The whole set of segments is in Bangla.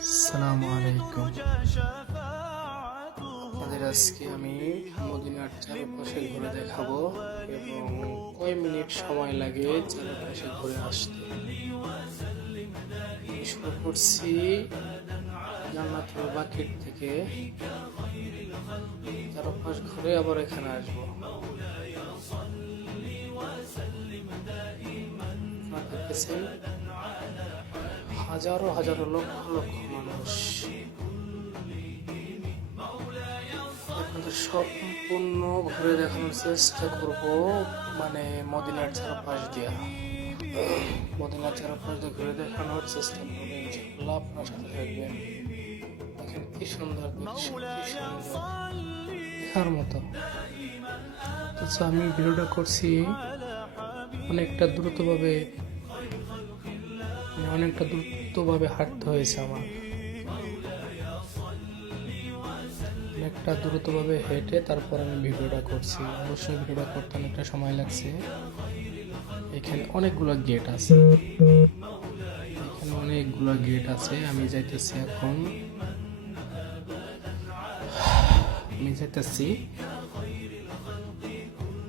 আসসালামু আলাইকুম। আপনাদের আজকে আমি মদিনার চারপাশে ঘুরে দেখাবো এবং কয় মিনিট সময় লাগে চারপাশে ঘুরে আসতে। শুরু করছি জান্নাতুল বাকির থেকে, চারপাশ ঘুরে আবার এখানে আসবো। আপনারা দেখতেছেন হাজারো হাজারো লক্ষ লক্ষ মানুষ। আপনাদের সম্পূর্ণ ঘুরে দেখানোর চেষ্টা করব, মানে মদিনার চারপাশ দিয়ে ঘুরে দেখানোর চেষ্টা করবো। ইনশাআল্লাহ আপনার সাথে থাকবেন। দেখেন কি সুন্দর দৃশ্য, কি সুন্দর, দেখার মতো। আচ্ছা, আমি ভিডিওটা করছি অনেকটা দ্রুতভাবে হাঁটতে হয়েছে আমার। অনেকটা দ্রুতভাবে হেঁটে তারপর আমি ভিডিওটা করছি। অবশ্যই ভিডিওটা করতে অনেকটা সময় লাগছে। এখানে অনেকগুলো গেট আছে, আমি যাইতেছি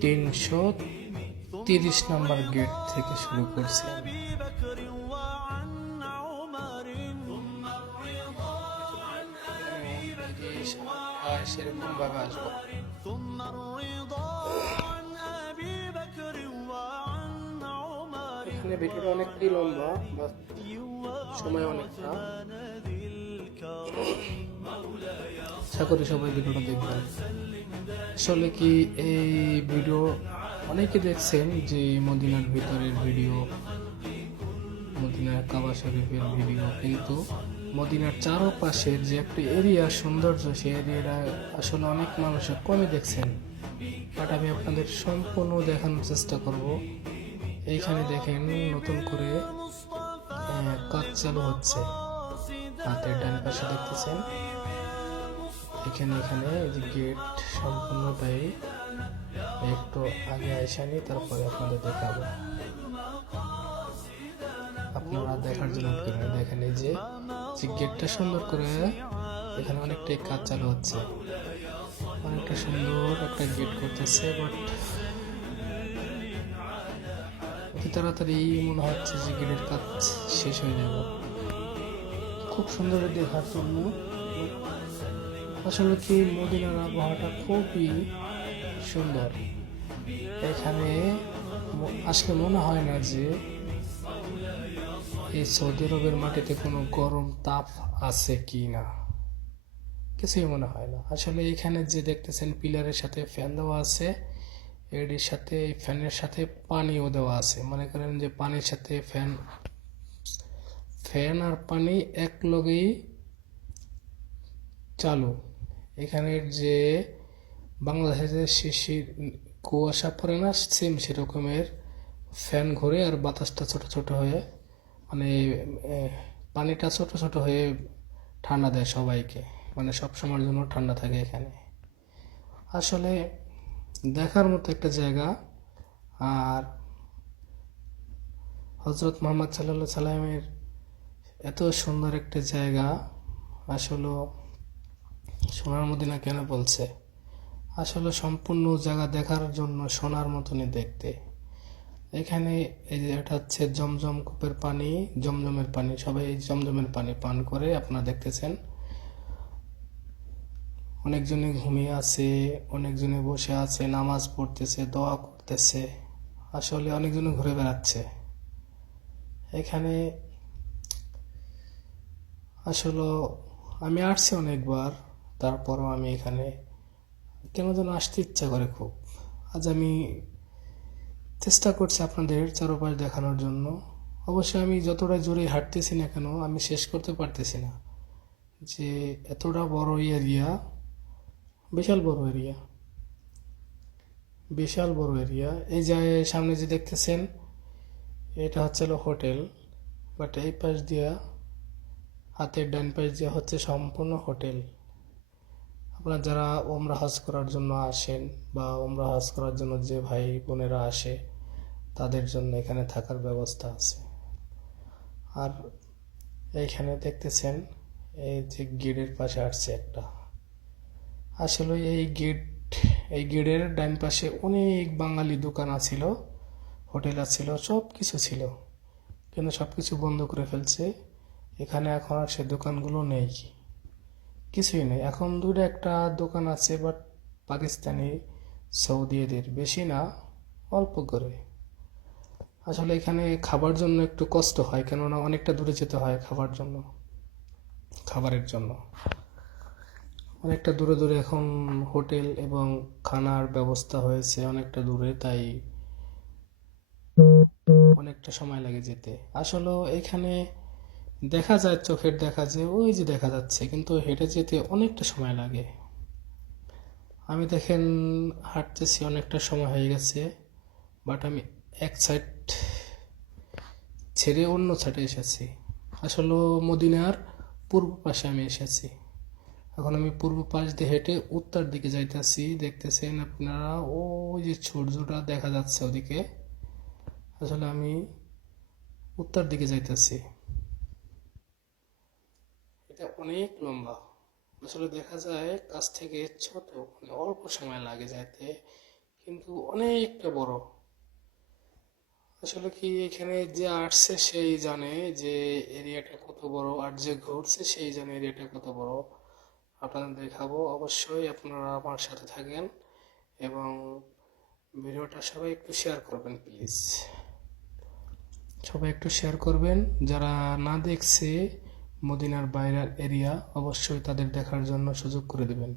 330 নম্বর গেট থেকে শুরু করছি। সেরকম ভাবে আসবো। এখানে ভিডিওটা অনেকটাই লম্বা, সময় অনেকটা। আশা করি সবাই ভিডিওটা দেখবেন। আসলে কি এই ভিডিও অনেকে দেখছেন যে মদিনার ভিতরের ভিডিও, মদিনার কাবা শরীফের ভিডিও, কিন্তু মদিনার চারপাশের যে একটা এরিয়া সৌন্দর্য, সেই এরিয়াটা আসলে অনেক মানুষের কমই দেখছেন। বাট আমি আপনাদের সম্পূর্ণ দেখানোর চেষ্টা করব। এইখানে দেখেন নতুন করে কাজ চালু হচ্ছে। হাতের ডান পাশে দেখতেছেন এখানে যে গেট সম্পূর্ণটাই একটু আগে আইসানি, তারপরে আপনাদের দেখাবো। আপনারা দেখার জন্য দেখেন এই যে গেটটা সুন্দর করে, এখানে অনেকটাই কাজ চালু হচ্ছে। অনেকটা সুন্দর একটা গেট করতেছে, বাট অতি তাড়াতাড়ি মনে হচ্ছে যে গেটের কাজ শেষ হয়ে যাবে। খুব সুন্দর দেখার জন্য। আসলে কি মদিনার আবহাওয়াটা খুবই সুন্দর। এখানে আসলে মনে হয় না যে এই সৌদি আরবের মাটিতে কোনো গরম তাপ আছে কি না, কিছুই মনে হয় না। আসলে এখানে যে দেখতেছেন পিলারের সাথে ফ্যান দেওয়া আছে, এটির সাথে ফ্যানের সাথে পানিও দেওয়া আছে। মনে করেন যে পানির সাথে ফ্যান আর পানি এক লগেই চালু। এখানের যে বাংলাদেশের শিশির কুয়াশা পড়ে না, সেম সেরকমের ফ্যান ঘুরে আর বাতাসটা ছোট ছোট হয়ে, মানে পানিটা ছোট ছোট হয়ে ঠান্ডা দেয় সবাইকে, মানে সব সময়ের জন্য ঠান্ডা থাকে এখানে। আসলে দেখার মতো একটা জায়গা। আর হজরত মোহাম্মদ সাল্লাল্লাহু আলাইহি সাল্লামের এত সুন্দর একটা জায়গা, আসলে সোনার মদিনা কেন বলছে, আসলে সম্পূর্ণ জায়গা দেখার জন্য সোনার মতনই দেখতে। এখানে এই যে এটা হচ্ছে জমজম কূপের পানি, জমজমের পানি, সবাই এই জমজমের পানি পান করে। আপনারা দেখতেছেন অনেকজনে ঘুমিয়ে আছে, অনেকজনে বসে আছে, নামাজ পড়তেছে, দোয়া করতেছে। আসলে অনেকজনে ঘুরে বেড়াচ্ছে এখানে। আসলে আমি আসছি অনেকবার, তারপরও আমি এখানে কেন যেন আসতে ইচ্ছা করে খুব। আজ আমি চেষ্টা করছি আপনাদের চারপাশ দেখানোর জন্য। অবশ্যই আমি যতটা জোরে হাঁটতেছি না কেন, আমি শেষ করতে পারতেছি না। যে এতটা বড় এরিয়া, বিশাল বড় এরিয়া। এই যে সামনে যে দেখতেছেন, এটা হচ্ছে হোটেল, বাট এই পাশ দিয়া, হাতের ডান পাশ দিয়া হচ্ছে সম্পূর্ণ হোটেল। আপনারা যারা ওমরা হজ করার জন্য আসেন, বা ওমরা হজ করার জন্য যে ভাই বোনেরা আসে, তাদের জন্য এখানে থাকার ব্যবস্থা আছে। আর এইখানে দেখতেছেন এই যে গেটের পাশে আসছে একটা, আসলে এই গেটের ডান পাশে অনেক বাঙালি দোকান আছিল, হোটেল আছিল, সব কিছু ছিল, কিন্তু সব কিছু বন্ধ করে ফেলছে। এখানে এখন আর সে দোকানগুলো নেই, কিছুই নেই। এখন দূরে একটা দোকান আছে, বাট পাকিস্তানি, সৌদিদের, বেশি না, অল্প করে। আসলে এখানে খাবার জন্য একটু কষ্ট হয়, কেননা অনেকটা দূরে যেতে হয় খাবারের জন্য অনেকটা দূরে দূরে এখন হোটেল এবং খানার ব্যবস্থা হয়েছে অনেকটা দূরে, তাই অনেকটা সময় লাগে যেতে। আসলে এখানে দেখা যায়, চোখের দেখা যায়, ওই যে দেখা যাচ্ছে, কিন্তু হেঁটে যেতে অনেকটা সময় লাগে। আমি দেখেন হাঁটতেছি, অনেকটা সময় হয়ে গেছে, বাট আমি এক সাইড ছেড়ে অন্য সাইডে এসেছি। আসলে মদিনার পূর্ব পাশে আমি এসেছি। এখন আমি পূর্ব পাশ দিয়ে হেঁটে উত্তর দিকে যাইতেছি, দেখতেছেন আপনারা ওই যে সূর্যটা দেখা যাচ্ছে ওদিকে। আসলে আমি উত্তর দিকে যাইতেছি, এটা অনেক লম্বা। আসলে দেখা যায় কাছ থেকে ছোট, মানে অল্প সময় লাগে যাইতে, কিন্তু অনেকটা বড়। আসলে কি, এখানে যে আসছে সেই জানে যে এরিয়াটা কত বড়, আর যে ঘুরছে সেই জানে এরিয়াটা কত বড়। আপনাদের দেখাবো, অবশ্যই আপনারা আমার সাথে থাকেন, এবং ভিডিওটা সবাই একটু শেয়ার করবেন প্লিজ। সবাই একটু শেয়ার করবেন, যারা না দেখছে মদিনার বাইরের এরিয়া, অবশ্যই তাদের দেখার জন্য সুযোগ করে দেবেন।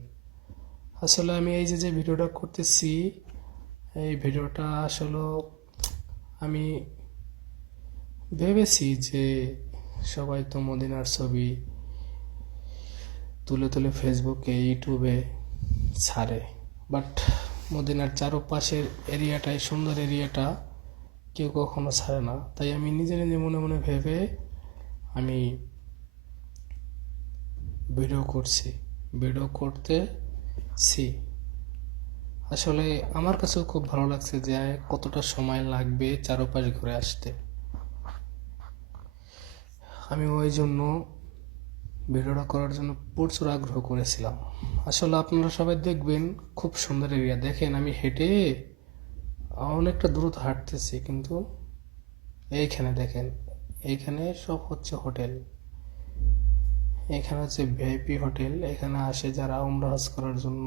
আসলে আমি এই যে ভিডিওটা করতেছি, এই ভিডিওটা আসলে আমি ভেবেছি যে সবাই তো মদিনার ছবি তুলে তুলে ফেসবুকে, ইউটিউবে ছাড়ে, বাট মদিনার চারপাশের এরিয়াটাই, সুন্দর এরিয়াটা কেউ কখনো ছাড়ে না। তাই আমি নিজে নিজে মনে মনে ভেবে আমি ভিডিও করতেছি। আসলে আমার কাছেও খুব ভালো লাগছে যে কতটা সময় লাগবে চারপাশ ঘুরে আসতে। আমি ওই জন্য ভিডিওটা করার জন্য প্রচুর আগ্রহ করেছিলাম। আসলে আপনারা সবাই দেখবেন, খুব সুন্দর এরিয়া। দেখেন আমি হেঁটে অনেকটা দূরত্ব হাঁটতেছি, কিন্তু এইখানে দেখেন, এইখানে সব হচ্ছে হোটেল। এখানে হচ্ছে ভিআইপি হোটেল, এখানে আসে যারা উমরা হজ করার জন্য,